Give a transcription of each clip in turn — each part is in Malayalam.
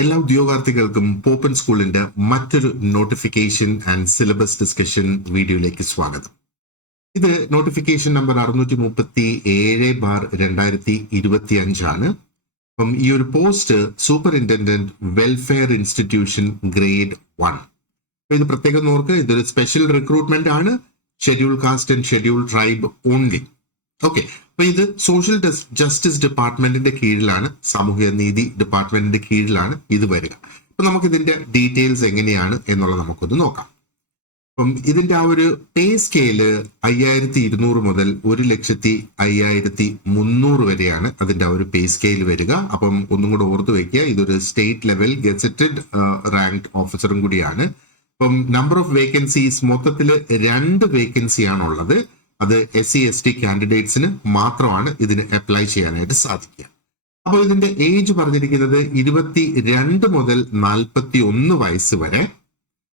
എല്ലാ ഉദ്യോഗാർത്ഥികൾക്കും പോപ്പൻ സ്കൂളിന്റെ മറ്റൊരു നോട്ടിഫിക്കേഷൻ ആൻഡ് സിലബസ് ഡിസ്കഷൻ വീഡിയോയിലേക്ക് സ്വാഗതം. ഇത് നോട്ടിഫിക്കേഷൻ നമ്പർ 637/2025 അപ്പം ഈ ഒരു post superintendent welfare institution grade 1. ഇത് പ്രത്യേകം നോർക്ക്, ഇതൊരു സ്പെഷ്യൽ റിക്രൂട്ട്മെന്റ് ആണ്. Schedule caste and schedule tribe only. Okay, അപ്പൊ ഇത് സോഷ്യൽ ജസ്റ്റിസ് ഡിപ്പാർട്ട്മെന്റിന്റെ കീഴിലാണ്, സാമൂഹ്യ നീതി ഡിപ്പാർട്ട്മെന്റിന്റെ കീഴിലാണ് ഇത് വരിക. അപ്പൊ നമുക്ക് ഇതിന്റെ ഡീറ്റെയിൽസ് എങ്ങനെയാണ് എന്നുള്ളത് നമുക്കൊന്ന് നോക്കാം. അപ്പം ഇതിന്റെ ആ ഒരു പേ സ്കെയില് 5200 മുതൽ 1,05,300 വരെയാണ് അതിന്റെ ആ ഒരു പേ സ്കെയിൽ വരിക. അപ്പം ഒന്നും കൂടെ ഓർത്ത് വെക്കുക, ഇതൊരു സ്റ്റേറ്റ് ലെവൽ ഗസറ്റഡ് റാങ്ക്ഡ് ഓഫീസറും കൂടിയാണ്. അപ്പം നമ്പർ ഓഫ് വേക്കൻസീസ് മൊത്തത്തിൽ 2 വേക്കൻസിയാണുള്ളത്. അത് SC/ST കാൻഡിഡേറ്റ്സിന് മാത്രമാണ് ഇതിന് അപ്ലൈ ചെയ്യാനായിട്ട് സാധിക്കുക. അപ്പോൾ ഇതിന്റെ ഏജ് പറഞ്ഞിരിക്കുന്നത് 22 മുതൽ 41 വയസ്സ് വരെ.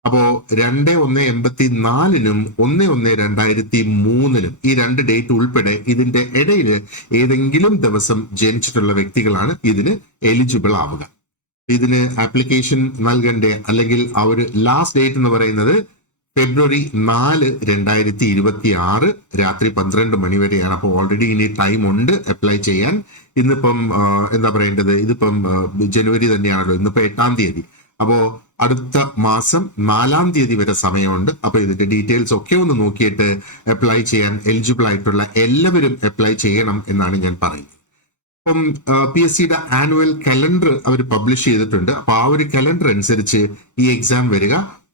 അപ്പോ 2/1/84 1/1/2003 ഈ 2 ഡേറ്റ് ഉൾപ്പെടെ ഇതിന്റെ ഇടയിൽ ഏതെങ്കിലും ദിവസം ജനിച്ചിട്ടുള്ള വ്യക്തികളാണ് ഇതിന് എലിജിബിൾ ആവുക. ഇതിന് ആപ്ലിക്കേഷൻ നൽകേണ്ട അല്ലെങ്കിൽ ആ ഒരു ലാസ്റ്റ് ഡേറ്റ് എന്ന് പറയുന്നത് ഫെബ്രുവരി 4, 2026 രാത്രി 12 മണി വരെയാണ്. അപ്പോൾ ഓൾറെഡി ഇനി ടൈം ഉണ്ട് അപ്ലൈ ചെയ്യാൻ. ഇന്നിപ്പം എന്താ പറയേണ്ടത്, ഇതിപ്പം ജനുവരി തന്നെയാണല്ലോ, ഇന്നിപ്പോ 8-ാം തീയതി. അപ്പോ അടുത്ത മാസം 4-ാം തീയതി വരെ സമയമുണ്ട്. അപ്പൊ ഇതിന്റെ ഡീറ്റെയിൽസ് ഒക്കെ ഒന്ന് നോക്കിയിട്ട് അപ്ലൈ ചെയ്യാൻ എലിജിബിൾ ആയിട്ടുള്ള എല്ലാവരും അപ്ലൈ ചെയ്യണം എന്നാണ് ഞാൻ പറയുന്നത്. അപ്പം PSCയുടെ ആനുവൽ കലണ്ടർ അവർ പബ്ലിഷ് ചെയ്തിട്ടുണ്ട്. അപ്പൊ ആ ഒരു കലണ്ടർ അനുസരിച്ച് ഈ എക്സാം വരിക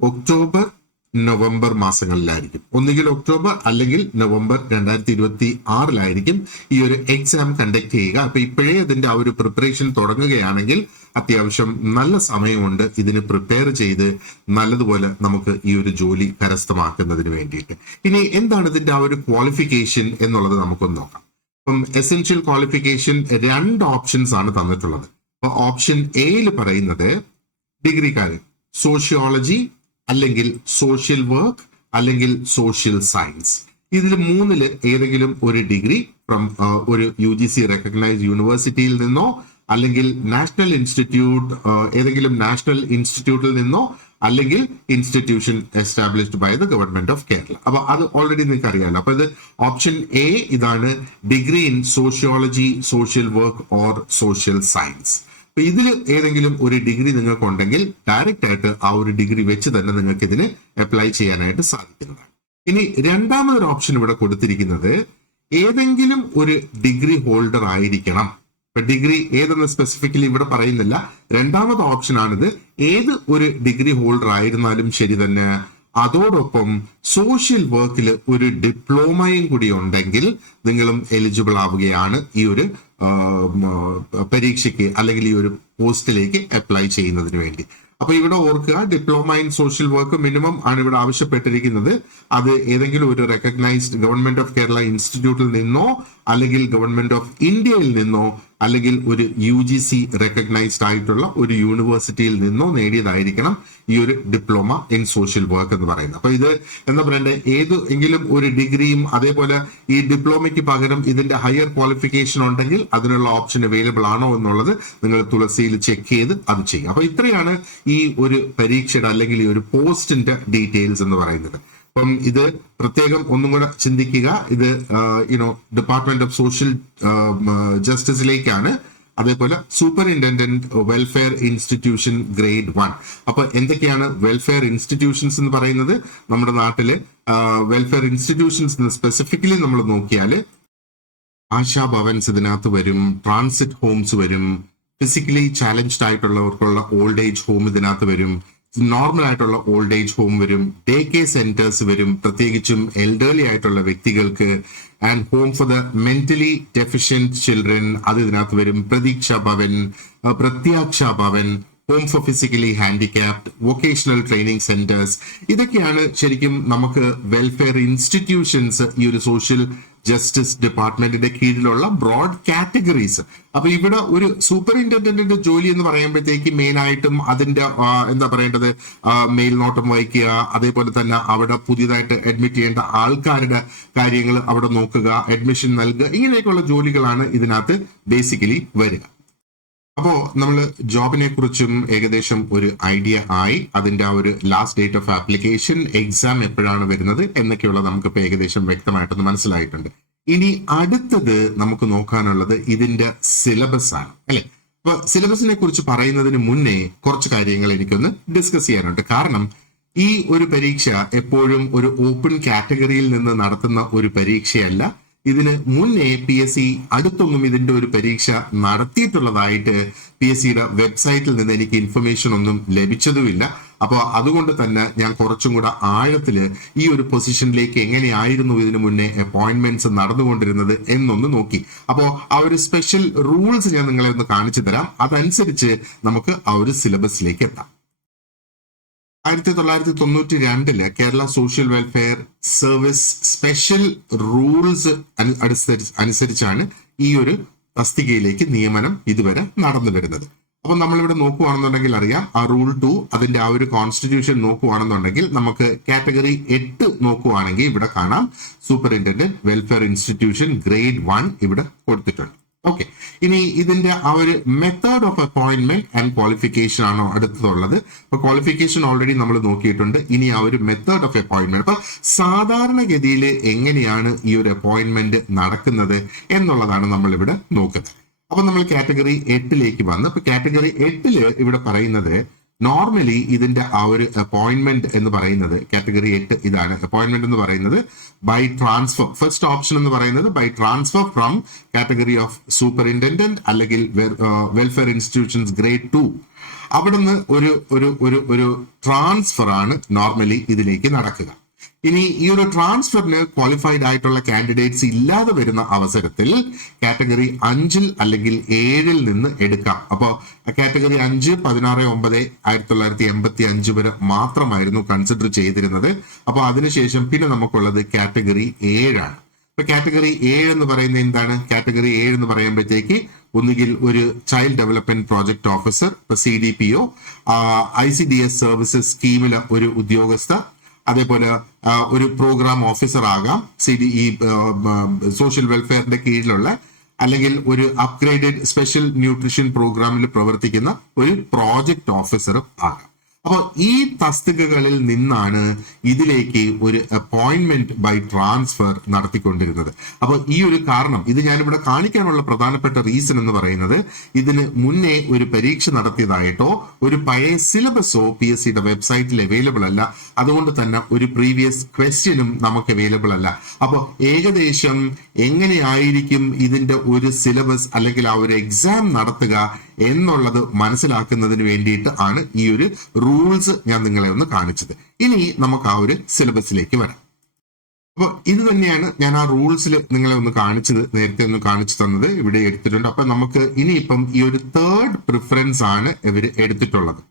ഒക്ടോബർ, നവംബർ മാസങ്ങളിലായിരിക്കും. ഒന്നുകിൽ ഒക്ടോബർ അല്ലെങ്കിൽ നവംബർ 2026 ഈ ഒരു എക്സാം കണ്ടക്ട് ചെയ്യുക. അപ്പൊ ഇപ്പോഴേ അതിന്റെ ആ ഒരു പ്രിപ്പറേഷൻ തുടങ്ങുകയാണെങ്കിൽ അത്യാവശ്യം നല്ല സമയമുണ്ട് ഇതിന് പ്രിപ്പയർ ചെയ്ത് നല്ലതുപോലെ നമുക്ക് ഈ ഒരു ജോലി കരസ്ഥമാക്കുന്നതിന് വേണ്ടിയിട്ട്. ഇനി എന്താണ് ഇതിന്റെ ആ ഒരു ക്വാളിഫിക്കേഷൻ എന്നുള്ളത് നമുക്കൊന്ന് നോക്കാം. അപ്പം എസെൻഷ്യൽ ക്വാളിഫിക്കേഷൻ 2 ഓപ്ഷൻസ് ആണ് തന്നിട്ടുള്ളത്. അപ്പൊ ഓപ്ഷൻ എയിൽ പറയുന്നത് ഡിഗ്രിക്കാരൻ സോഷ്യോളജി അല്ലെങ്കിൽ സോഷ്യൽ വർക്ക് അല്ലെങ്കിൽ സോഷ്യൽ സയൻസ്, ഇതിൽ 3-ൽ ഏതെങ്കിലും ഒരു ഡിഗ്രി ഫ്രം ഒരു UGC റെക്കഗ്നൈസ്ഡ് യൂണിവേഴ്സിറ്റിയിൽ നിന്നോ അല്ലെങ്കിൽ നാഷണൽ ഇൻസ്റ്റിറ്റ്യൂട്ട് ഏതെങ്കിലും നാഷണൽ ഇൻസ്റ്റിറ്റ്യൂട്ടിൽ നിന്നോ അല്ലെങ്കിൽ institution established by the government of Kerala. അപ്പൊ അത് ഓൾറെഡി നിങ്ങൾക്ക് അറിയാമല്ലോ. അപ്പൊ ഇത് ഓപ്ഷൻ എ ഇതാണ്, degree in sociology, social work or social science. അപ്പൊ ഇതിൽ ഏതെങ്കിലും ഒരു ഡിഗ്രി നിങ്ങൾക്ക് ഉണ്ടെങ്കിൽ ഡയറക്റ്റ് ആയിട്ട് ആ ഒരു ഡിഗ്രി വെച്ച് തന്നെ നിങ്ങൾക്ക് ഇതിന് അപ്ലൈ ചെയ്യാനായിട്ട് സാധിക്കുന്നതാണ്. ഇനി രണ്ടാമതൊരു ഓപ്ഷൻ ഇവിടെ കൊടുത്തിരിക്കുന്നത് ഏതെങ്കിലും ഒരു ഡിഗ്രി ഹോൾഡർ ആയിരിക്കണം. ഡിഗ്രി ഏതെന്ന് സ്പെസിഫിക്കലി ഇവിടെ പറയുന്നില്ല. രണ്ടാമത്തെ ഓപ്ഷൻ ആണിത്. ഏത് ഒരു ഡിഗ്രി ഹോൾഡർ ആയിരുന്നാലും ശരി തന്നെ അതോടൊപ്പം സോഷ്യൽ വർക്കിൽ ഒരു ഡിപ്ലോമയും കൂടി ഉണ്ടെങ്കിൽ നിങ്ങളും എലിജിബിൾ ആവുകയാണ് ഈ ഒരു പരീക്ഷയ്ക്ക് അല്ലെങ്കിൽ ഈ ഒരു പോസ്റ്റിലേക്ക് അപ്ലൈ ചെയ്യുന്നതിന് വേണ്ടി. അപ്പൊ ഇവിടെ ഓർക്കുക, diploma in social work minimum ആണ് ഇവിടെ ആവശ്യപ്പെട്ടിരിക്കുന്നത്. അത് ഏതെങ്കിലും ഒരു റെക്കഗ്നൈസ്ഡ് ഗവൺമെന്റ് ഓഫ് കേരള ഇൻസ്റ്റിറ്റ്യൂട്ടിൽ നിന്നോ അല്ലെങ്കിൽ ഗവൺമെന്റ് ഓഫ് ഇന്ത്യയിൽ നിന്നോ അല്ലെങ്കിൽ ഒരു UGC റെക്കഗ്നൈസ്ഡ് ആയിട്ടുള്ള ഒരു യൂണിവേഴ്സിറ്റിയിൽ നിന്നോ നേടിയതായിരിക്കണം ഈ ഒരു ഡിപ്ലോമ ഇൻ സോഷ്യൽ വർക്ക് എന്ന് പറയുന്നത്. അപ്പൊ ഇത് എന്താ പറയണ്ടേ, ഏതെങ്കിലും ഒരു ഡിഗ്രിയും അതേപോലെ ഈ ഡിപ്ലോമയ്ക്ക് പകരം ഇതിന്റെ ഹയർ ക്വാളിഫിക്കേഷൻ ഉണ്ടെങ്കിൽ അതിനുള്ള ഓപ്ഷൻ അവൈലബിൾ ആണോ എന്നുള്ളത് നിങ്ങൾ തുളസിയിൽ ചെക്ക് ചെയ്ത് അത് ചെയ്യും. അപ്പൊ ഇത്രയാണ് ഈ ഒരു പരീക്ഷയുടെ അല്ലെങ്കിൽ ഈ ഒരു പോസ്റ്റിന്റെ ഡീറ്റെയിൽസ് എന്ന് പറയുന്നത്. അപ്പം ഇത് പ്രത്യേകം ഒന്നും കൂടെ ചിന്തിക്കുക. ഇത് ഡിപ്പാർട്ട്മെന്റ് ഓഫ് സോഷ്യൽ ജസ്റ്റിസിലേക്കാണ്. അതേപോലെ സൂപ്പറിൻറ്റൻഡന്റ് വെൽഫെയർ ഇൻസ്റ്റിറ്റ്യൂഷൻ ഗ്രേഡ് 1. അപ്പൊ എന്തൊക്കെയാണ് വെൽഫെയർ ഇൻസ്റ്റിറ്റ്യൂഷൻസ് എന്ന് പറയുന്നത്? നമ്മുടെ നാട്ടില് വെൽഫെയർ ഇൻസ്റ്റിറ്റ്യൂഷൻസ് സ്പെസിഫിക്കലി നമ്മൾ നോക്കിയാൽ ആശാ ഭവൻസ് ഇതിനകത്ത് വരും, ട്രാൻസിറ്റ് ഹോംസ് വരും, ഫിസിക്കലി ചാലഞ്ച്ഡ് ആയിട്ടുള്ളവർക്കുള്ള ഓൾഡ് ഏജ് ഹോം ഇതിനകത്ത് വരും, നോർമൽ ആയിട്ടുള്ള ഓൾഡ് ഏജ് ഹോം വരും, ഡേ കെയർ സെന്റേഴ്സ് വരും, പ്രത്യേകിച്ചും എൽഡർലി ആയിട്ടുള്ള വ്യക്തികൾക്ക്, and home for the mentally deficient children അത് ഇതിനകത്ത് വരും, Pratheeksha Bhavan, Prathyaksha Bhavan, home for physically handicapped, vocational training centres. ഇതൊക്കെയാണ് ശരിക്കും നമുക്ക് വെൽഫെയർ ഇൻസ്റ്റിറ്റ്യൂഷൻസ് ഈ ഒരു സോഷ്യൽ ജസ്റ്റിസ് ഡിപ്പാർട്ട്മെന്റിന്റെ കീഴിലുള്ള ബ്രോഡ് കാറ്റഗറീസ്. അപ്പൊ ഇവിടെ ഒരു സൂപ്പറിൻറ്റൻഡന്റിന്റെ ജോലി എന്ന് പറയുമ്പോഴത്തേക്ക് മെയിൻ ആയിട്ടും അതിന്റെ എന്താ പറയേണ്ടത്, മേൽനോട്ടം വഹിക്കുക, അതേപോലെ തന്നെ അവിടെ പുതിയതായിട്ട് അഡ്മിറ്റ് ചെയ്യേണ്ട ആൾക്കാരുടെ കാര്യങ്ങൾ അവിടെ നോക്കുക, അഡ്മിഷൻ നൽകുക, ഇങ്ങനെയൊക്കെയുള്ള ജോലികളാണ് ഇതിനകത്ത് ബേസിക്കലി വരിക. അപ്പോൾ നമ്മൾ ജോബിനെ കുറിച്ചും ഏകദേശം ഒരു ഐഡിയ ആയി. അതിന്റെ ആ ഒരു last date of application, exam എപ്പോഴാണ് വരുന്നത് എന്നൊക്കെയുള്ള നമുക്കിപ്പോൾ ഏകദേശം വ്യക്തമായിട്ടൊന്ന് മനസ്സിലായിട്ടുണ്ട്. ഇനി അടുത്തത് നമുക്ക് നോക്കാനുള്ളത് ഇതിന്റെ സിലബസ് ആണ്, അല്ലെ? അപ്പൊ സിലബസിനെ കുറിച്ച് പറയുന്നതിന് മുന്നേ കുറച്ച് കാര്യങ്ങൾ എനിക്കൊന്ന് ഡിസ്കസ് ചെയ്യാനുണ്ട്. കാരണം ഈ ഒരു പരീക്ഷ എപ്പോഴും ഒരു ഓപ്പൺ കാറ്റഗറിയിൽ നിന്ന് നടത്തുന്ന ഒരു പരീക്ഷയല്ല. ഇതിന് മുന്നേ PSC അടുത്തൊന്നും ഇതിന്റെ ഒരു പരീക്ഷ നടത്തിയിട്ടുള്ളതായിട്ട് PSCയുടെ വെബ്സൈറ്റിൽ നിന്ന് എനിക്ക് ഇൻഫർമേഷൻ ഒന്നും ലഭിച്ചതുമില്ല. അപ്പോൾ അതുകൊണ്ട് തന്നെ ഞാൻ കുറച്ചും കൂടെ ആഴത്തില് ഈ ഒരു പൊസിഷനിലേക്ക് എങ്ങനെയായിരുന്നു ഇതിനു മുന്നേ അപ്പോയിന്റ്മെന്റ്സ് നടന്നുകൊണ്ടിരുന്നത് എന്നൊന്ന് നോക്കി. അപ്പോൾ ആ ഒരു സ്പെഷ്യൽ റൂൾസ് ഞാൻ നിങ്ങളെ ഒന്ന് കാണിച്ചു തരാം. അതനുസരിച്ച് നമുക്ക് ആ ഒരു സിലബസിലേക്ക് എത്താം. 1992 Kerala social welfare service special rules അനുസരിച്ചാണ് ഈ ഒരു തസ്തികയിലേക്ക് നിയമനം ഇതുവരെ നടന്നു വരുന്നത്. അപ്പൊ നമ്മളിവിടെ നോക്കുവാണെന്നുണ്ടെങ്കിൽ അറിയാം, ആ റൂൾ 2 അതിന്റെ ആ ഒരു കോൺസ്റ്റിറ്റ്യൂഷൻ നോക്കുവാണെന്നുണ്ടെങ്കിൽ നമുക്ക് കാറ്റഗറി 8 നോക്കുവാണെങ്കിൽ ഇവിടെ കാണാം സൂപ്പറിൻറ്റൻഡന്റ് വെൽഫെയർ ഇൻസ്റ്റിറ്റ്യൂഷൻ ഗ്രേഡ് 1 ഇവിടെ കൊടുത്തിട്ടുണ്ട്. ഓക്കെ, ഇനി ഇതിന്റെ ആ ഒരു method of appointment and qualification ആണോ അടുത്തതുള്ളത്. അപ്പൊ ക്വാളിഫിക്കേഷൻ ഓൾറെഡി നമ്മൾ നോക്കിയിട്ടുണ്ട്. ഇനി ആ ഒരു മെത്തേഡ് ഓഫ് അപ്പോയിന്റ്മെന്റ്, അപ്പൊ സാധാരണഗതിയിൽ എങ്ങനെയാണ് ഈ ഒരു അപ്പോയിന്റ്മെന്റ് നടക്കുന്നത് എന്നുള്ളതാണ് നമ്മൾ ഇവിടെ നോക്കുന്നത്. അപ്പൊ നമ്മൾ കാറ്റഗറി 8 വന്ന്, അപ്പൊ കാറ്റഗറി 8 ഇവിടെ പറയുന്നത് നോർമലി ഇതിന്റെ ആ ഒരു അപ്പോയിന്റ്മെന്റ് എന്ന് പറയുന്നത് കാറ്റഗറി 8 ഇതാണ്. അപ്പോയിന്റ്മെന്റ് എന്ന് പറയുന്നത് ബൈ ട്രാൻസ്ഫർ. ഫസ്റ്റ് ഓപ്ഷൻ എന്ന് പറയുന്നത് by transfer from category of superintendent അല്ലെങ്കിൽ വെൽഫെയർ ഇൻസ്റ്റിറ്റ്യൂഷൻസ് ഗ്രേഡ് 2. അവിടുന്ന് ഒരു ട്രാൻസ്ഫർ ആണ് നോർമലി ഇതിലേക്ക് നടക്കുക. ഇനി ഈ ഒരു ട്രാൻസ്ഫറിന് ക്വാളിഫൈഡ് ആയിട്ടുള്ള കാൻഡിഡേറ്റ്സ് ഇല്ലാതെ വരുന്ന അവസരത്തിൽ കാറ്റഗറി 5 അല്ലെങ്കിൽ 7 നിന്ന് എടുക്കാം. അപ്പോൾ കാറ്റഗറി 5 16/9/1985 വരെ മാത്രമായിരുന്നു കൺസിഡർ ചെയ്തിരുന്നത്. അപ്പോൾ അതിനുശേഷം പിന്നെ നമുക്കുള്ളത് കാറ്റഗറി 7 ആണ്. ഇപ്പൊ കാറ്റഗറി 7 എന്ന് പറയുന്നത് എന്താണ്? കാറ്റഗറി 7 എന്ന് പറയുമ്പോഴത്തേക്ക് ഒന്നുകിൽ ഒരു child development project officer, CDPO, ICDS services സ്കീമിലെ ഒരു ഉദ്യോഗസ്ഥ, അതേപോലെ ഒരു പ്രോഗ്രാം ഓഫീസർ ആകാം ഈ സോഷ്യൽ വെൽഫെയറിന്റെ കീഴിലുള്ള, അല്ലെങ്കിൽ ഒരു അപ്ഗ്രേഡഡ് സ്പെഷ്യൽ ന്യൂട്രീഷൻ പ്രോഗ്രാമിൽ പ്രവർത്തിക്കുന്ന ഒരു പ്രോജക്ട് ഓഫീസറും ആകാം. അപ്പോൾ ഈ തസ്തികകളിൽ നിന്നാണ് ഇതിലേക്ക് ഒരു അപ്പോയിന്റ്മെന്റ് ബൈ ട്രാൻസ്ഫർ നടത്തിക്കൊണ്ടിരുന്നത്. അപ്പോൾ ഈ ഒരു കാരണം, ഇത് ഞാനിവിടെ കാണിക്കാനുള്ള പ്രധാനപ്പെട്ട റീസൺ എന്ന് പറയുന്നത്, ഇതിന് മുന്നേ ഒരു പരീക്ഷ നടത്തിയതായിട്ടോ ഒരു പഴയ സിലബസോ PSCയുടെ വെബ്സൈറ്റിൽ അവൈലബിൾ അല്ല. അതുകൊണ്ട് തന്നെ ഒരു പ്രീവിയസ് ക്വസ്റ്റ്യനും നമുക്ക് അവൈലബിൾ അല്ല. അപ്പോൾ ഏകദേശം എങ്ങനെയായിരിക്കും ഇതിന്റെ ഒരു സിലബസ് അല്ലെങ്കിൽ ആ ഒരു എക്സാം നടത്തുക എന്നുള്ളത് മനസ്സിലാക്കുന്നതിന് വേണ്ടിയിട്ട് ആണ് ഈ ഒരു റൂൾസ് ഞാൻ നിങ്ങളെ ഒന്ന് കാണിച്ചത്. ഇനി നമുക്ക് ആ ഒരു സിലബസിലേക്ക് വരാം. അപ്പോൾ ഇത് തന്നെയാണ് ഞാൻ ആ റൂൾസിൽ നിങ്ങളെ ഒന്ന് കാണിച്ചത്, നേരത്തെ ഒന്ന് കാണിച്ചു തന്നത് ഇവിടെ എടുത്തിട്ടുണ്ട്. അപ്പൊ നമുക്ക് ഇനിയിപ്പം ഈ ഒരു 3rd പ്രിഫറൻസ് ആണ് ഇവർ എടുത്തിട്ടുള്ളത്.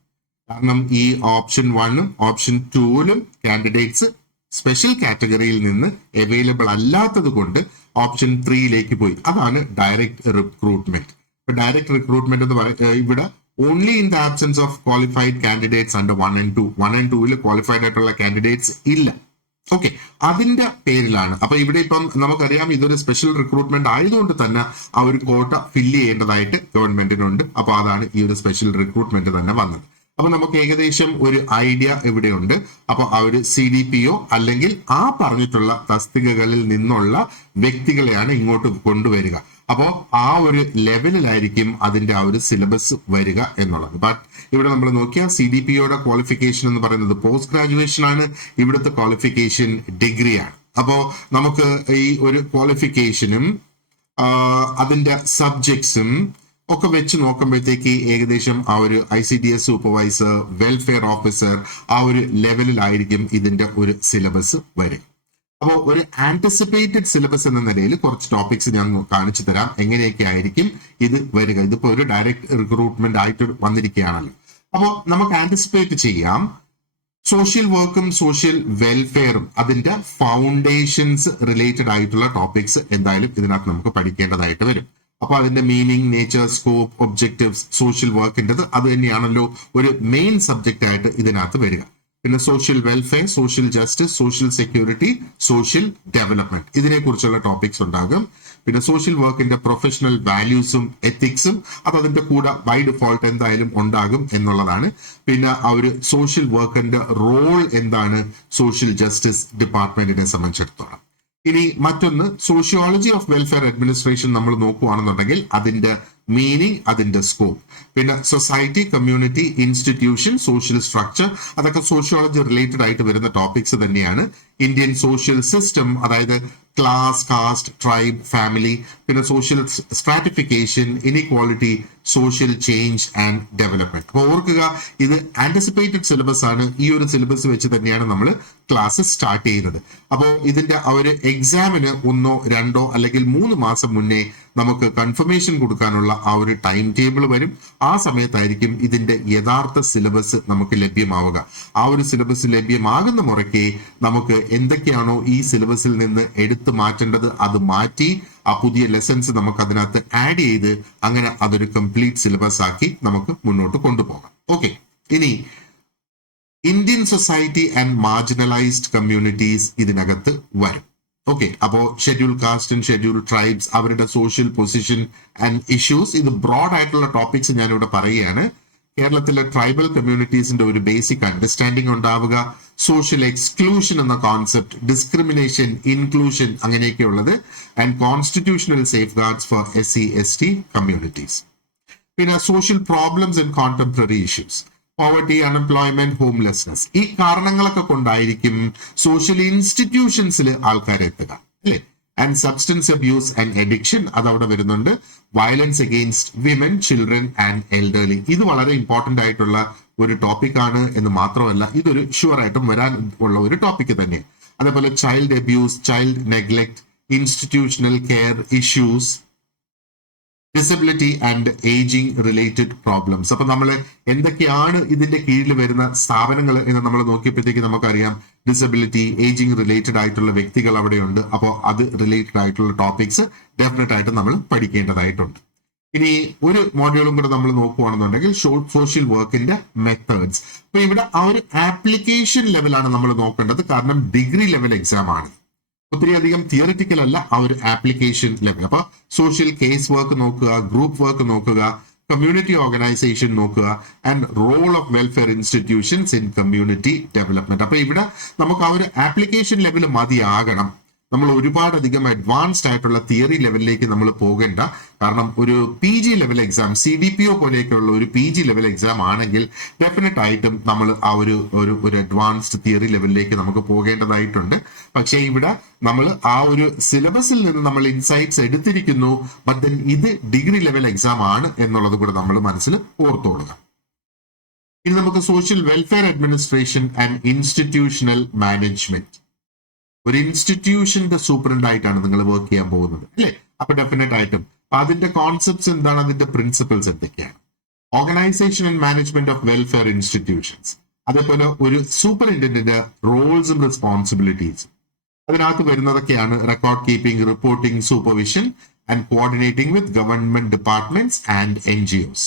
കാരണം ഈ ഓപ്ഷൻ 1 ഓപ്ഷൻ 2 കാൻഡിഡേറ്റ്സ് സ്പെഷ്യൽ കാറ്റഗറിയിൽ നിന്ന് അവൈലബിൾ അല്ലാത്തത് കൊണ്ട് ഓപ്ഷൻ 3 പോയി. അതാണ് ഡയറക്റ്റ് റിക്രൂട്ട്മെന്റ്. ഡയറക്റ്റ് റിക്രൂട്ട്മെന്റ് എന്ന് പറയുന്നത് ഇവിടെ only in the absence of qualified candidates under 1 and 2. 1 and 2 qualified ആയിട്ടുള്ള കാൻഡിഡേറ്റ്സ് ഇല്ല. ഓക്കെ, അതിന്റെ പേരിലാണ്. അപ്പൊ ഇവിടെ ഇപ്പം നമുക്കറിയാം ഇതൊരു സ്പെഷ്യൽ റിക്രൂട്ട്മെന്റ് ആയതുകൊണ്ട് തന്നെ ആ ഒരു കോട്ട ഫില്ല് ചെയ്യേണ്ടതായിട്ട് ഗവൺമെന്റിനുണ്ട്. അപ്പൊ അതാണ് ഈ ഒരു സ്പെഷ്യൽ റിക്രൂട്ട്മെന്റ് തന്നെ വന്നത്. അപ്പൊ നമുക്ക് ഏകദേശം ഒരു ഐഡിയ ഇവിടെയുണ്ട്. അപ്പൊ ആ ഒരു CDPO അല്ലെങ്കിൽ ആ പറഞ്ഞിട്ടുള്ള തസ്തികകളിൽ നിന്നുള്ള വ്യക്തികളെയാണ് ഇങ്ങോട്ട് കൊണ്ടുവരിക. അപ്പോൾ ആ ഒരു ലെവലിലായിരിക്കും അതിന്റെ ആ ഒരു സിലബസ് വരിക എന്നുള്ളത്. ബട്ട് ഇവിടെ നമ്മൾ നോക്കിയാൽ CDPOയുടെ ക്വാളിഫിക്കേഷൻ എന്ന് പറയുന്നത് പോസ്റ്റ് ഗ്രാജുവേഷൻ ആണ്. ഇവിടുത്തെ ക്വാളിഫിക്കേഷൻ ഡിഗ്രിയാണ്. അപ്പോൾ നമുക്ക് ഈ ഒരു ക്വാളിഫിക്കേഷനും അതിന്റെ സബ്ജക്ട്സും ഒക്കെ വെച്ച് നോക്കുമ്പോഴത്തേക്ക് ഏകദേശം ആ ഒരു ICDS സൂപ്പർവൈസർ, വെൽഫെയർ ഓഫീസർ ആ ഒരു ലെവലിലായിരിക്കും ഇതിന്റെ ഒരു സിലബസ് വരിക. അപ്പോൾ ഒരു ആന്റിസിപ്പേറ്റഡ് സിലബസ് എന്ന നിലയിൽ കുറച്ച് ടോപ്പിക്സ് ഞാൻ കാണിച്ചു തരാം, എങ്ങനെയൊക്കെ ആയിരിക്കും ഇത് വരിക. ഇതിപ്പോ ഒരു ഡയറക്റ്റ് റിക്രൂട്ട്മെന്റ് ആയിട്ട് വന്നിരിക്കുകയാണല്ലോ. അപ്പോൾ നമുക്ക് ആന്റിസിപ്പേറ്റ് ചെയ്യാം. സോഷ്യൽ വർക്കും സോഷ്യൽ വെൽഫെയറും അതിന്റെ ഫൗണ്ടേഷൻസ് റിലേറ്റഡ് ആയിട്ടുള്ള ടോപ്പിക്സ് എന്തായാലും ഇതിനകത്ത് നമുക്ക് പഠിക്കേണ്ടതായിട്ട് വരും. അപ്പൊ അതിന്റെ meaning, nature, scope, objectives, social വർക്കിൻ്റെത് അത് തന്നെയാണല്ലോ ഒരു മെയിൻ സബ്ജക്റ്റ് ആയിട്ട് ഇതിനകത്ത് വരിക. പിന്നെ social welfare, social justice, social security, social development, ഇതിനെക്കുറിച്ചുള്ള ടോപ്പിക്സ് ഉണ്ടാകും. പിന്നെ സോഷ്യൽ വർക്കിന്റെ പ്രൊഫഷണൽ വാല്യൂസും എത്തിക്സും അത് അതിന്റെ കൂടെ ബൈ ഡിഫോൾട്ട് എന്തായാലും ഉണ്ടാകും എന്നുള്ളതാണ്. പിന്നെ ആ ഒരു സോഷ്യൽ വർക്കിന്റെ റോൾ എന്താണ് സോഷ്യൽ ജസ്റ്റിസ് ഡിപ്പാർട്ട്മെന്റിനെ സംബന്ധിച്ചിടത്തോളം. ഇനി മറ്റൊന്ന് സോഷ്യോളജി ഓഫ് വെൽഫെയർ അഡ്മിനിസ്ട്രേഷൻ നമ്മൾ നോക്കുകയാണെന്നുണ്ടെങ്കിൽ അതിന്റെ മീനിങ്, അതിന്റെ സ്കോപ്പ്. പിന്നെ society, community, institution, social structure, അതൊക്കെ സോഷ്യോളജി റിലേറ്റഡ് ആയിട്ട് വരുന്ന ടോപ്പിക്സ് തന്നെയാണ്. ഇന്ത്യൻ സോഷ്യൽ സിസ്റ്റം, അതായത് ക്ലാസ്, കാസ്റ്റ്, ട്രൈബ്, ഫാമിലി, പിന്നെ social stratification, inequality, social change and development. അപ്പോൾ ഓർക്കുക, ഇത് ആന്റിസിപ്പേറ്റഡ് സിലബസ് ആണ്. ഈ ഒരു സിലബസ് വെച്ച് തന്നെയാണ് നമ്മൾ ക്ലാസ് സ്റ്റാർട്ട് ചെയ്യുന്നത്. അപ്പോൾ ഇതിന്റെ ആ ഒരു എക്സാമിന് 1, 2 അല്ലെങ്കിൽ 3 മാസം മുന്നേ നമുക്ക് കൺഫർമേഷൻ കൊടുക്കാനുള്ള ആ ഒരു ടൈം ടേബിൾ വരും. ആ സമയത്തായിരിക്കും ഇതിന്റെ യഥാർത്ഥ സിലബസ് നമുക്ക് ലഭ്യമാവുക. ആ ഒരു സിലബസ് ലഭ്യമാകുന്ന മുറയ്ക്ക് നമുക്ക് എന്തൊക്കെയാണോ ഈ സിലബസിൽ നിന്ന് എടുത്തു മാറ്റേണ്ടത് അത് മാറ്റി ആ പുതിയ ലെസൺസ് നമുക്ക് അതിനകത്ത് ആഡ് ചെയ്ത് അങ്ങനെ അതൊരു കംപ്ലീറ്റ് സിലബസ് ആക്കി നമുക്ക് മുന്നോട്ട് കൊണ്ടുപോകാം. ഓക്കെ, ഇനി Indian society and marginalised communities ഇതിനകത്ത് വരും. ഓക്കെ, അപ്പോ schedule caste and schedule tribes, അവരുടെ സോഷ്യൽ പൊസിഷൻ ആൻഡ് ഇഷ്യൂസ്, ഇത് ബ്രോഡ് ആയിട്ടുള്ള ടോപ്പിക്സ് ഞാനിവിടെ പറയുകയാണ്. കേരളത്തിലെ ട്രൈബൽ കമ്മ്യൂണിറ്റീസിന്റെ ഒരു ബേസിക് അണ്ടർസ്റ്റാൻഡിംഗ് ഉണ്ടാവുക, സോഷ്യൽ എക്സ്ക്ലൂഷൻ എന്ന കോൺസെപ്റ്റ്, ഡിസ്ക്രിമിനേഷൻ, ഇൻക്ലൂഷൻ, അങ്ങനെയൊക്കെയുള്ളത്, and constitutional safeguards for SC/ST communities. പിന്നെ social problems and contemporary issues, poverty, unemployment, homelessness. ഈ കാരണങ്ങളൊക്കെ കൊണ്ടായിരിക്കും സോഷ്യൽ ഇൻസ്റ്റിറ്റ്യൂഷൻസിൽ ആൾക്കാർ എത്തുക, അല്ലേ? And substance abuse and addiction, അതവിടെ വരുന്നുണ്ട്. Violence against women, children and elderly, ഇത് വളരെ ഇമ്പോർട്ടന്റ് ആയിട്ടുള്ള ഒരു ടോപ്പിക് ആണ് എന്ന് മാത്രമല്ല ഇതൊരു ഷുവർ ആയിട്ടും വരാൻ ഉള്ള ഒരു ടോപ്പിക് തന്നെ. അതേപോലെ child abuse, child neglect, institutional care issues, disability and ageing related problems. അപ്പൊ നമ്മൾ എന്തൊക്കെയാണ് ഇതിന്റെ കീഴിൽ വരുന്ന സ്ഥാപനങ്ങൾ എന്ന് നമ്മൾ നോക്കിയപ്പോഴത്തേക്ക് നമുക്കറിയാം ഡിസബിലിറ്റി, ഏജിങ് റിലേറ്റഡ് ആയിട്ടുള്ള വ്യക്തികൾ അവിടെയുണ്ട്. അപ്പോൾ അത് റിലേറ്റഡ് ആയിട്ടുള്ള ടോപ്പിക്സ് ഡെഫിനറ്റ് ആയിട്ട് നമ്മൾ പഠിക്കേണ്ടതായിട്ടുണ്ട്. ഇനി ഒരു മോഡ്യൂളും കൂടെ നമ്മൾ നോക്കുകയാണെന്നുണ്ടെങ്കിൽ സോഷ്യൽ വർക്കിന്റെ മെത്തേഡ്സ്. അപ്പൊ ഇവിടെ ആ ഒരു ആപ്ലിക്കേഷൻ ലെവലാണ് നമ്മൾ നോക്കേണ്ടത്, കാരണം ഡിഗ്രി ലെവൽ എക്സാം ആണ്. ഒത്തിരി അധികം തിയറിറ്റിക്കൽ അല്ല, ആ ഒരു ആപ്ലിക്കേഷൻ ലെവൽ. അപ്പൊ സോഷ്യൽ കേസ് വർക്ക് നോക്കുക, ഗ്രൂപ്പ് വർക്ക് നോക്കുക, കമ്മ്യൂണിറ്റി ഓർഗനൈസേഷൻ നോക്കുക, and role of welfare institutions in community development. അപ്പൊ ഇവിടെ നമുക്ക് ആ ഒരു ആപ്ലിക്കേഷൻ ലെവൽ മതിയാകണം. നമ്മൾ ഒരുപാടധികം അഡ്വാൻസ്ഡ് ആയിട്ടുള്ള തിയറി ലെവലിലേക്ക് നമ്മൾ പോകേണ്ട. കാരണം ഒരു PG ലെവൽ എക്സാം, CDPO പോലെയൊക്കെയുള്ള ഒരു PG ലെവൽ എക്സാം ആണെങ്കിൽ ഡെഫിനറ്റ് ആയിട്ടും നമ്മൾ ആ ഒരു അഡ്വാൻസ്ഡ് തിയറി ലെവലിലേക്ക് നമുക്ക് പോകേണ്ടതായിട്ടുണ്ട്. പക്ഷേ ഇവിടെ നമ്മൾ ആ ഒരു സിലബസിൽ നിന്ന് നമ്മൾ ഇൻസൈറ്റ്സ് എടുത്തിരിക്കുന്നു, ബട്ട് ദെൻ ഇത് ഡിഗ്രി ലെവൽ എക്സാം ആണ് എന്നുള്ളത് കൂടെ നമ്മൾ മനസ്സിൽ ഓർത്തോളുക. ഇനി നമുക്ക് social welfare administration and institutional management. ഒരു ഇൻസ്റ്റിറ്റ്യൂഷന്റെ സൂപ്രണ്ട് ആയിട്ടാണ് നിങ്ങൾ വർക്ക് ചെയ്യാൻ പോകുന്നത്, അല്ലെ? അപ്പൊ ഡെഫിനറ്റ് ആയിട്ടും അതിന്റെ കോൺസെപ്റ്റ്സ് എന്താണ്, അതിന്റെ പ്രിൻസിപ്പിൾസ് എന്തൊക്കെയാണ്? Organisation and management of welfare institutions, അതേപോലെ ഒരു സൂപ്പറിൻറ്റൻഡന്റിന്റെ റോൾസും റെസ്പോൺസിബിലിറ്റീസും. അതിനകത്ത് വരുന്നതൊക്കെയാണ് record keeping, reporting, supervision and coordinating with government departments and NGOs.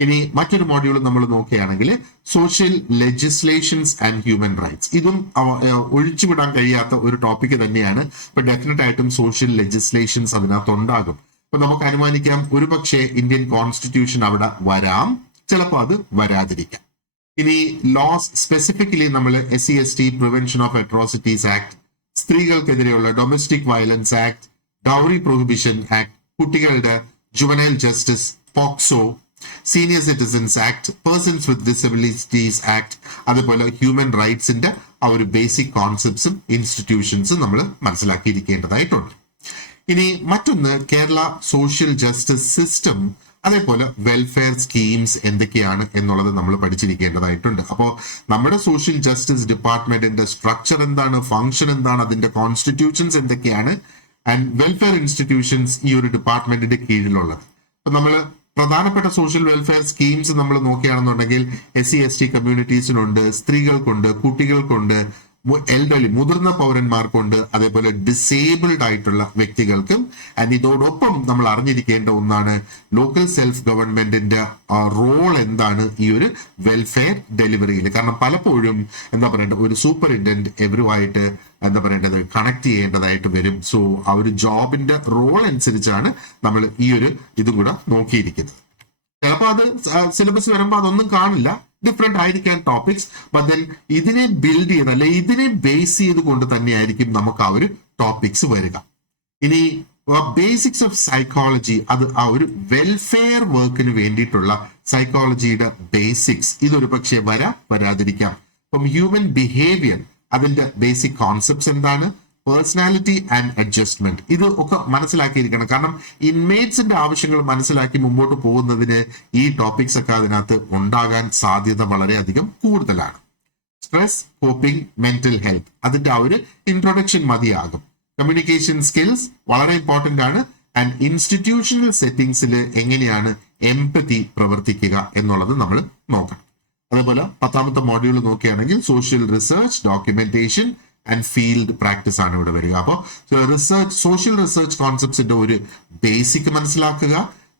ഇനി മറ്റൊരു മോഡ്യൂൾ നമ്മൾ നോക്കുകയാണെങ്കിൽ social legislations and human rights. ഇതും ഒഴിച്ചുവിടാൻ കഴിയാത്ത ഒരു ടോപ്പിക് തന്നെയാണ്. ഇപ്പൊ ഡെഫിനറ്റ് ആയിട്ടും സോഷ്യൽ ലെജിസ്ലേഷൻസ് അതിനകത്ത് ഉണ്ടാകും. അപ്പൊ നമുക്ക് അനുമാനിക്കാം ഒരുപക്ഷെ ഇന്ത്യൻ കോൺസ്റ്റിറ്റ്യൂഷൻ അവിടെ വരാം, ചിലപ്പോൾ അത് വരാതിരിക്കാം. ഇനി ലോസ്, സ്പെസിഫിക്കലി നമ്മൾ SC/ST prevention of atrocities act, സ്ത്രീകൾക്കെതിരെയുള്ള domestic violence act, dowry prohibition act, കുട്ടികളുടെ juvenile justice, POCSO, senior citizens act, persons with disabilities act, അതുപോലെ ഹ്യൂമൻ റൈറ്റ്സിന്റെ ആ ഒരു ബേസിക് കോൺസെപ്റ്റ്സും ഇൻസ്റ്റിറ്റ്യൂഷൻസും നമ്മൾ മനസ്സിലാക്കിയിരിക്കേണ്ടതായിട്ടുണ്ട്. ഇനി മറ്റൊന്ന് കേരള സോഷ്യൽ ജസ്റ്റിസ് സിസ്റ്റം, അതേപോലെ വെൽഫെയർ സ്കീംസ് എന്തൊക്കെയാണ് എന്നുള്ളത് നമ്മൾ പഠിച്ചിരിക്കേണ്ടതായിട്ടുണ്ട്. അപ്പോൾ നമ്മുടെ സോഷ്യൽ ജസ്റ്റിസ് ഡിപ്പാർട്ട്മെന്റിന്റെ സ്ട്രക്ചർ എന്താണ്, ഫംഗ്ഷൻ എന്താണ്, അതിന്റെ കോൺസ്റ്റിറ്റ്യൂഷൻസ് എന്തൊക്കെയാണ്, ആൻഡ് വെൽഫെയർ ഇൻസ്റ്റിറ്റ്യൂഷൻസ് ഈ ഒരു ഡിപ്പാർട്ട്മെന്റിന്റെ കീഴിലുള്ളത്. അപ്പൊ നമ്മൾ പ്രധാനപ്പെട്ട സോഷ്യൽ വെൽഫെയർ സ്കീംസ് നമ്മൾ നോക്കുകയാണെന്നുണ്ടെങ്കിൽ SC/ST കമ്മ്യൂണിറ്റീസിനുണ്ട്, സ്ത്രീകൾക്കുണ്ട്, കുട്ടികൾക്കുണ്ട്, എൽഡർലി മുതിർന്ന പൗരന്മാർക്കുണ്ട്, അതേപോലെ ഡിസേബിൾഡ് ആയിട്ടുള്ള വ്യക്തികൾക്കും. ആൻഡ് ഇതോടൊപ്പം നമ്മൾ അറിഞ്ഞിരിക്കേണ്ട ഒന്നാണ് ലോക്കൽ സെൽഫ് ഗവൺമെന്റിന്റെ റോൾ എന്താണ് ഈ ഒരു വെൽഫെയർ ഡെലിവറിയിൽ. കാരണം പലപ്പോഴും എന്താ പറയേണ്ടത്, ഒരു സൂപ്പറിൻറ്റൻഡന്റ് എവരുമായിട്ട് എന്താ പറയേണ്ടത് കണക്ട് ചെയ്യേണ്ടതായിട്ട് വരും. സോ ആ ഒരു ജോബിന്റെ റോൾ അനുസരിച്ചാണ് നമ്മൾ ഈ ഒരു ഇതും കൂടെ നോക്കിയിരിക്കുന്നത്. ചിലപ്പോൾ അത് സിലബസ് വരുമ്പോൾ അതൊന്നും കാണില്ല, ഡിഫറെന്റ് ആയിരിക്കാം ടോപ്പിക്സ്. ബട്ട് ദെൻ ഇതിനെ ബിൽഡ് ചെയ്ത് അല്ലെ ഇതിനെ ബേസ് ചെയ്ത് കൊണ്ട് തന്നെയായിരിക്കും നമുക്ക് ആ ഒരു ടോപ്പിക്സ് വരിക. ഇനി ബേസിക്സ് ഓഫ് സൈക്കോളജി, അത് ആ ഒരു വെൽഫെയർ വർക്കിന് വേണ്ടിയിട്ടുള്ള സൈക്കോളജിയുടെ ബേസിക്സ്, ഇതൊരു പക്ഷേ വരാതിരിക്കാം. ഇപ്പം ഹ്യൂമൻ ബിഹേവിയർ, അതിന്റെ ബേസിക് കോൺസെപ്റ്റ്സ് എന്താണ്, പേഴ്സണാലിറ്റി ആൻഡ് അഡ്ജസ്റ്റ്മെന്റ്, ഇത് ഒക്കെ മനസ്സിലാക്കിയിരിക്കണം. കാരണം ഇൻമേറ്റ്സിന്റെ ആവശ്യങ്ങൾ മനസ്സിലാക്കി മുമ്പോട്ട് പോകുന്നതിന് ഈ ടോപ്പിക്സ് ഒക്കെ അതിനകത്ത് ഉണ്ടാകാൻ സാധ്യത വളരെയധികം കൂടുതലാണ്. സ്ട്രെസ്, കോപ്പിംഗ്, മെന്റൽ ഹെൽത്ത്, അതിന്റെ ആ ഒരു ഇൻട്രൊഡക്ഷൻ മതിയാകും. കമ്മ്യൂണിക്കേഷൻ സ്കിൽസ് വളരെ ഇമ്പോർട്ടന്റ് ആണ്. ആൻഡ് ഇൻസ്റ്റിറ്റ്യൂഷണൽ സെറ്റിംഗ്സിൽ എങ്ങനെയാണ് എംപതി പ്രവർത്തിക്കുക എന്നുള്ളത് നമ്മൾ നോക്കണം. അതുപോലെ 10ാമത്തെ മോഡ്യൂൾ നോക്കുകയാണെങ്കിൽ social research, documentation and field practice ആണ് ഇവിടെ വരിക. അപ്പോൾ റിസർച്ച്, സോഷ്യൽ റിസർച്ച് കോൺസെപ്റ്റ്സിന്റെ ഒരു ബേസിക് മനസ്സിലാക്കുക.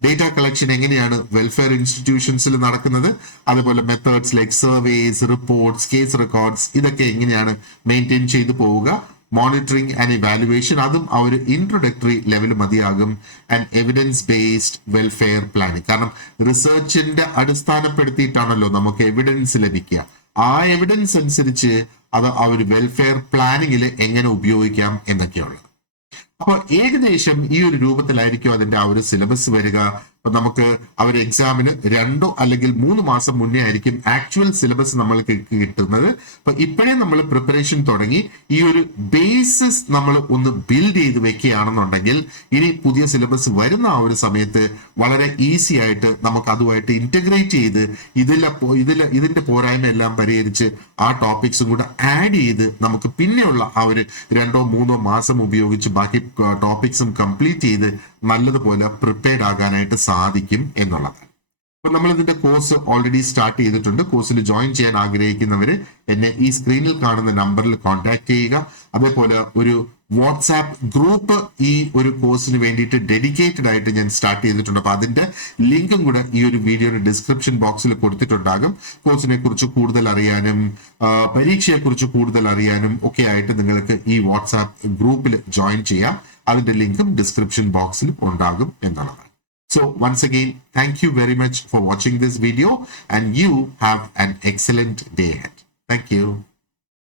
ഡേറ്റ കളക്ഷൻ എങ്ങനെയാണ് വെൽഫെയർ ഇൻസ്റ്റിറ്റ്യൂഷൻസിൽ നടക്കുന്നത്, അതുപോലെ methods like surveys, reports, case records, ഇതൊക്കെ എങ്ങനെയാണ് മെയിൻറ്റെയിൻ ചെയ്തു പോവുക. മോണിറ്ററിംഗ് ആൻഡ് ഇവാലുവേഷൻ, അതും ആ ഒരു ഇൻട്രൊഡക്ടറി ലെവൽ മതിയാകും. And evidence based welfare planning, കാരണം റിസർച്ചിന്റെ അടിസ്ഥാനപ്പെടുത്തിയിട്ടാണല്ലോ നമുക്ക് എവിഡൻസ് ലഭിക്കുക. ആ എവിഡൻസ് അനുസരിച്ച് അത് ആ ഒരു വെൽഫെയർ പ്ലാനിങ്ങിൽ എങ്ങനെ ഉപയോഗിക്കാം എന്നൊക്കെയുള്ളത്. അപ്പൊ ഏകദേശം ഈ ഒരു രൂപത്തിലായിരിക്കും അതിന്റെ ആ ഒരു സിലബസ് വരിക. അപ്പൊ നമുക്ക് ആ ഒരു എക്സാമിന് 2 അല്ലെങ്കിൽ 3 മാസം മുന്നേ ആയിരിക്കും ആക്ച്വൽ സിലബസ് നമ്മൾക്ക് കിട്ടുന്നത്. അപ്പൊ ഇപ്പോഴേ നമ്മൾ പ്രിപ്പറേഷൻ തുടങ്ങി ഈ ഒരു ബേസിസ് നമ്മൾ ഒന്ന് ബിൽഡ് ചെയ്ത് വെക്കുകയാണെന്നുണ്ടെങ്കിൽ ഇനി പുതിയ സിലബസ് വരുന്ന ആ ഒരു സമയത്ത് വളരെ ഈസി ആയിട്ട് നമുക്ക് അതുമായിട്ട് ഇന്റഗ്രേറ്റ് ചെയ്ത് ഇതിന്റെ പോരായ്മ എല്ലാം പരിഹരിച്ച് ആ ടോപ്പിക്സും കൂടെ ആഡ് ചെയ്ത് നമുക്ക് പിന്നെയുള്ള ആ ഒരു 2-3 മാസം ഉപയോഗിച്ച് ബാക്കി ടോപ്പിക്സും കംപ്ലീറ്റ് ചെയ്ത് നല്ലതുപോലെ പ്രിപ്പയർഡ് ആകാനായിട്ട് സാധിക്കും എന്നുള്ളതാണ്. അപ്പൊ നമ്മൾ ഇതിന്റെ കോഴ്സ് ഓൾറെഡി സ്റ്റാർട്ട് ചെയ്തിട്ടുണ്ട്. കോഴ്സിൽ ജോയിൻ ചെയ്യാൻ ആഗ്രഹിക്കുന്നവര് എന്നെ ഈ സ്ക്രീനിൽ കാണുന്ന നമ്പറിൽ കോൺടാക്ട് ചെയ്യുക. അതേപോലെ ഒരു വാട്സാപ്പ് ഗ്രൂപ്പ് ഈ ഒരു കോഴ്സിന് വേണ്ടിയിട്ട് ഡെഡിക്കേറ്റഡ് ആയിട്ട് ഞാൻ സ്റ്റാർട്ട് ചെയ്തിട്ടുണ്ട്. അപ്പൊ അതിന്റെ ലിങ്കും കൂടെ ഈ ഒരു വീഡിയോയുടെ ഡിസ്ക്രിപ്ഷൻ ബോക്സിൽ കൊടുത്തിട്ടുണ്ടാകും. കോഴ്സിനെ കുറിച്ച് കൂടുതൽ അറിയാനും പരീക്ഷയെ കുറിച്ച് കൂടുതൽ അറിയാനും ഒക്കെ ആയിട്ട് നിങ്ങൾക്ക് ഈ വാട്സാപ്പ് ഗ്രൂപ്പിൽ ജോയിൻ ചെയ്യാം. അതിന്റെ ലിങ്കും ഡിസ്ക്രിപ്ഷൻ ബോക്സിൽ ഉണ്ടാകും എന്നുള്ളതാണ്. So once again, thank you very much for watching this video and you have an excellent day ahead. Thank you.